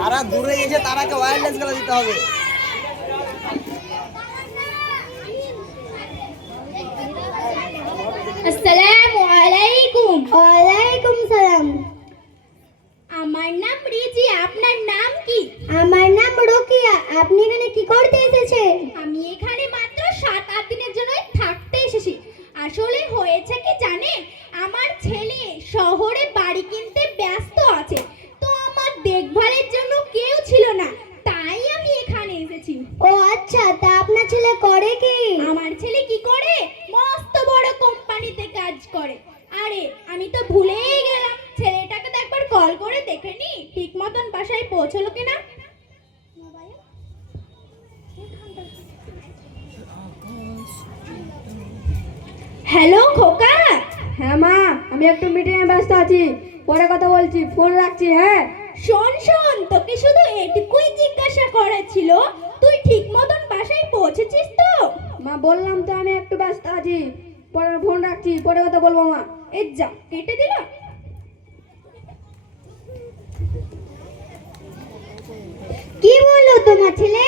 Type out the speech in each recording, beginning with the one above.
যারা দূরে এসে তারাকে ওয়্যারলেস গুলো দিতে হবে। আসসালামু আলাইকুম। ওয়ালাইকুম সালাম। আমার নাম রিজি, আপনার নাম কি? আমার নাম রোকিয়া। আপনি এখানে কি করতে এসেছেন? আমি এখানে মাত্র 7-8 দিনের জন্য থাকতে এসেছি। আসলে হয়েছে কি জানেন, আমার ছেলে শহরে বাড়ি কিনতে ব্যস্ত আছে, তো আমার দেখভালের জন্য কেউ ছিল না, তাই আমি এখানে এসেছি। ও আচ্ছা, তা আপনার ছেলে করে কি? আমার ছেলে কি করে? মস্ত বড় কোম্পানিতে কাজ করে। আরে আমি তো ভুলেই গেলাম, ছেলেটাকে তো একবার কল করে দেখে নি ঠিক মতন বাসায় পৌঁছলো কিনা। হ্যালো খোকা। হ্যাঁ মা, আমি একটু মিটিংয়ে ব্যস্ত আছি, পরে কথা বলছি, ফোন রাখছি। হ্যাঁ শোন শোন, তোকে শুধু এটুকুই জিজ্ঞাসা করার ছিল, তুই ঠিক মতন বাসায় পৌঁছেছিস তো? মা, বললাম তো আমি একটু ব্যস্ত আছি, পরে ফোন রাখছি, পরে কথা বলবো মা। এই যা, কেটে দিল। কি বললো তোমার ছেলে?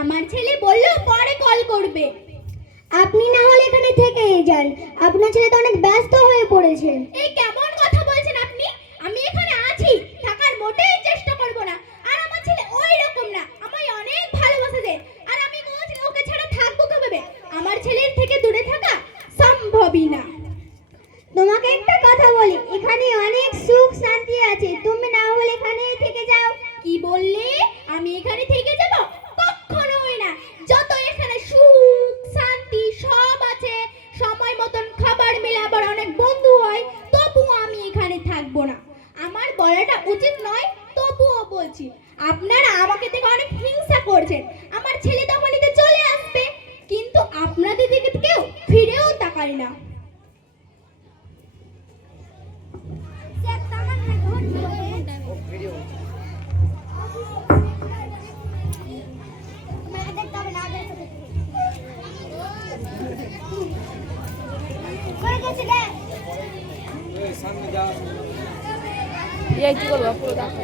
আমার ছেলে বললো পরে কল করবে। আপনি না হলে এখানে থেকেই যান, আপনার ছেলে তো অনেক ব্যস্ত হয়ে পড়েছে। এই কেমন কথা বলছেন আপনি? আমি এখানে আছি, থাকার মোটেই চেষ্টা করব না। আর আমার ছেলে ওই রকম না, আমায় অনেক ভালোবাসে যে, আর আমি ওকে ছাড়া থাকবো কিভাবে? আমার ছেলের থেকে দূরে থাকা সম্ভবই না। তোমাকে একটা কথা বলি, এখানে অনেক সুখ শান্তি আছে, তুমি না হলে এখানেই থেকে যাও। কি বললে? আমি এখানে থেকে যাব? কখনোই না। যত এখানে সুখ শান্তি সব আছে, সময় মতন খাবার মেলে, আবার অনেক বন্ধু হয়, তবুও আমি এখানে থাকবো না। আমার বলাটা উচিত নয়, তবুও বলছি। আপনারা আমাকে দেখে অনেক হিংসা করছেন, আমার ছেলে তখন নিতে চলে আসবে, কিন্তু আপনাদের দিকে কেউ ফিরেও তাকায় না। এই কি করবো পুরো দেখো।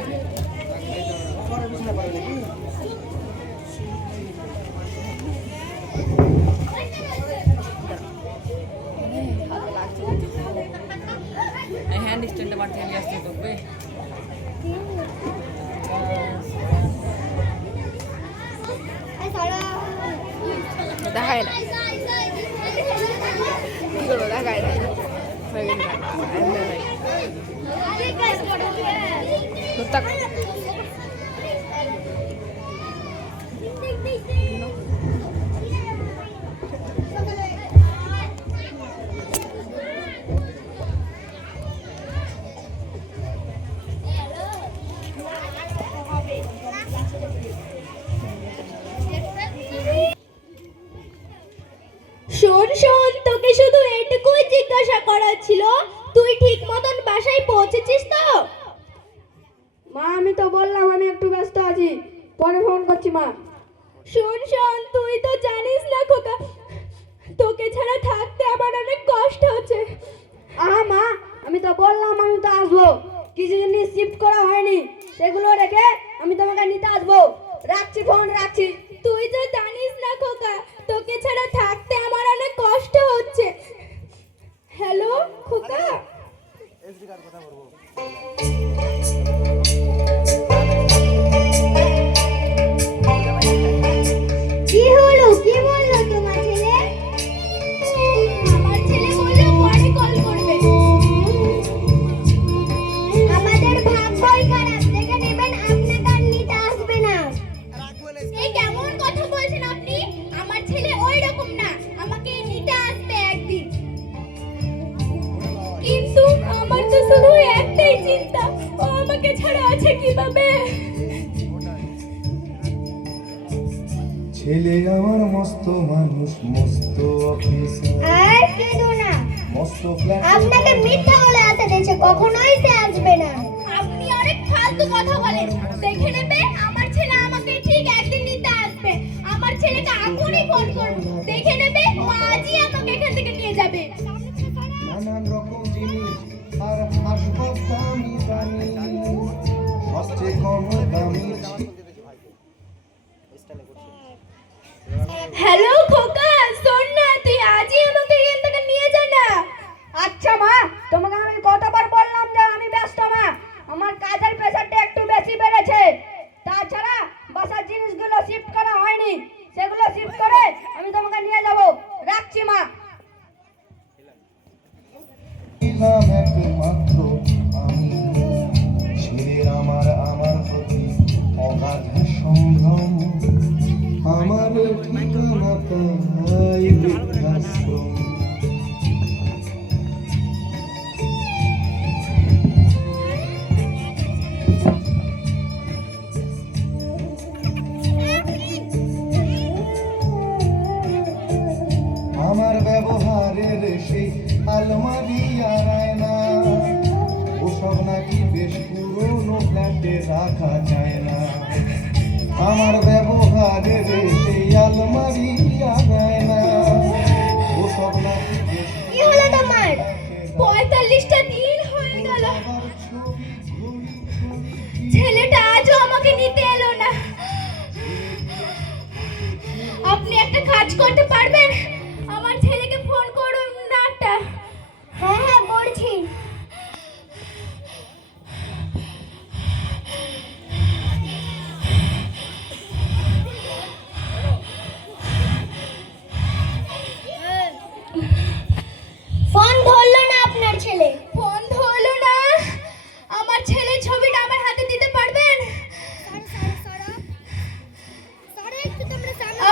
হ্যান্ড স্ট্যান্ডে মারতে নিয়ে আসতে করবে। দেখায় না, কি করবো, দেখায় না। শোন শোন, তোকে শুধু এইটুকুই জিজ্ঞাসা করার ছিল, তুই ঠিক মতন বাসায় পৌঁছেছিস তো? মা, আমি তো বললাম আমি একটু ব্যস্ত আছি, পরে ফোন করছি মা। শোন শোন, তুই তো জানিস না খোকা, তোকে ছাড়া থাকতে আমার অনেক কষ্ট হচ্ছে। মা, আমি তো বললাম আমি তো আসবো, কিছু জিনিস শিফট করা হয়নি, সেগুলো রেখে আমি তোমাকে নিতে আসবো। রাখছি, ফোন রাখছি। তুই তো জানিস না খোকা, তোকে ছাড়া থাকতে আমার অনেক কষ্ট হচ্ছে। হ্যালো খোকা। কি হলো, কি বললো তোমার ছেলে? আমার ছেলে বললো পরে কল করবে। আমাদের ভাগ্যই খারাপ, দেখে নেবেন আপনাকে আর নিতে আসবে না। এই কেমন কথা বলছেন আপনি? আমার ছেলে ওই রকম না, আমাকে নিতে আসবে একদিন। কিন্তু আমার তো শুধু একটাই চিন্তা, ও আমাকে ছাড়া আছে কিভাবে? ছেলে আমার মস্ত মানুষ, মস্ত অফিসার, আর কেঁদো না, মস্ত ফ্ল্যাট। আপনাকে মিথ্যা বলে আসা দিয়েছে, কখনোই সে আসবে না। আপনি অনেক ফালতু কথা বলেন। দেখে নেবে আমার ছেলে আমাকে ঠিক একদিন নিতে আসবে। আমার ছেলেকে এখনই ফোন করব, দেখে নেবে ও আজই আমাকে এখান থেকে নিয়ে যাবে। নানান রকম জিনিস আর আসবাব দামি দামি, সবচেয়ে কম দামি আমার ব্যবহারের সেই আলমারি আর আয়না ওসব নাকি বেশ পুরনো ফ্ল্যাটে রাখা যায় না। আমার ব্যবহারের সেই আলমারি আর আয়না ওসব নাকি বেশ কি হলো তোমার? 45টা দিন হয়ে গেল, আবার ছবি ঘড়ি ঘড়ি ছেলেটা আজও আমাকে নিতে এলো না। আপনি একটা কাজ করতে পারবেন? আমার ছেলেকে ফোন করুন না একটা। হ্যাঁ হ্যাঁ করছি। ফোন ধরলো না আপনার ছেলে। ফোন ধরলো না? আমার ছেলের ছবিটা আমার হাতে দিতে পারবেন?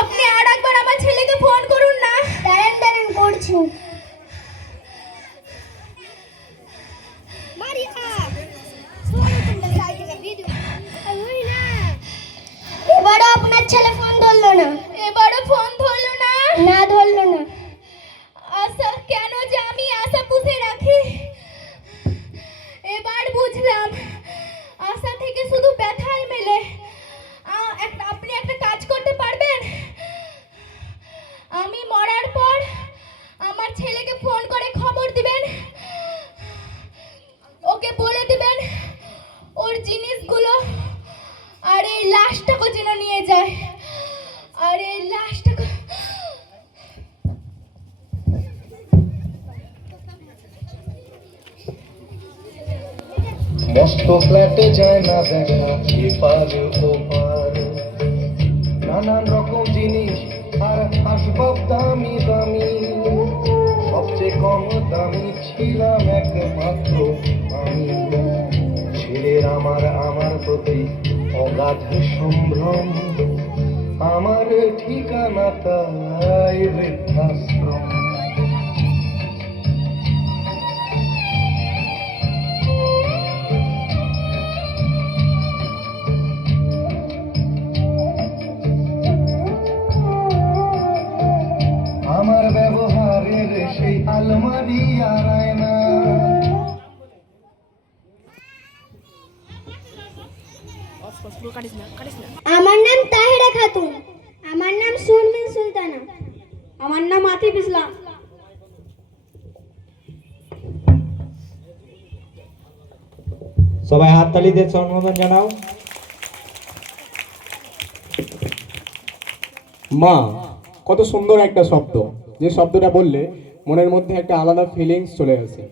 আপনি আর একবার আমার ছেলেকে ফোন করুন না। দাঁড়ান দাঁড়ান করছি। এবারও আপনার ছেলে ফোন ধরলো না। এবারও ফোন ধরলো না? না ধরলো না। আশা, কেন যে আমি আশা পুষে রাখি। এবার বুঝলাম আশা থেকে শুধু ব্যথাই মেলে। আপনি একটা কাজ করতে পারবেন? আমি মরার পর আমার ছেলেকে ফোন করে খবর দিবেন, ওকে বলে দিবেন ওর জিনিসগুলো আর এই লাশটাকে যেন নিয়ে যায়। আর এই লাশটাকে মস্ত ফ্ল্যাটে যায় না দেখা এপার ওপার, নানান রকম জিনিস আর আসবাব দামি দামি। সবচেয়ে কম দামি ছিলাম একমাত্র আমি। ছেলের আমার প্রতি অগাধ সম্ভ্রম, আমার ঠিকানা তাই বৃদ্ধাশ্রম। আমার ব্যবহারের সেই আলমারি আর আয়না আমার নাম তাহেরা খাতুন। আমার নাম সুরমিন সুলতানা। আমার নাম আতিফ ইসলাম। সবাই হাততালি দিয়ে সম্বোধন জানাও। মা, কত সুন্দর একটা শব্দ, যে শব্দটা বললে মনের মধ্যে একটা আলাদা ফিলিংস চলে আসে।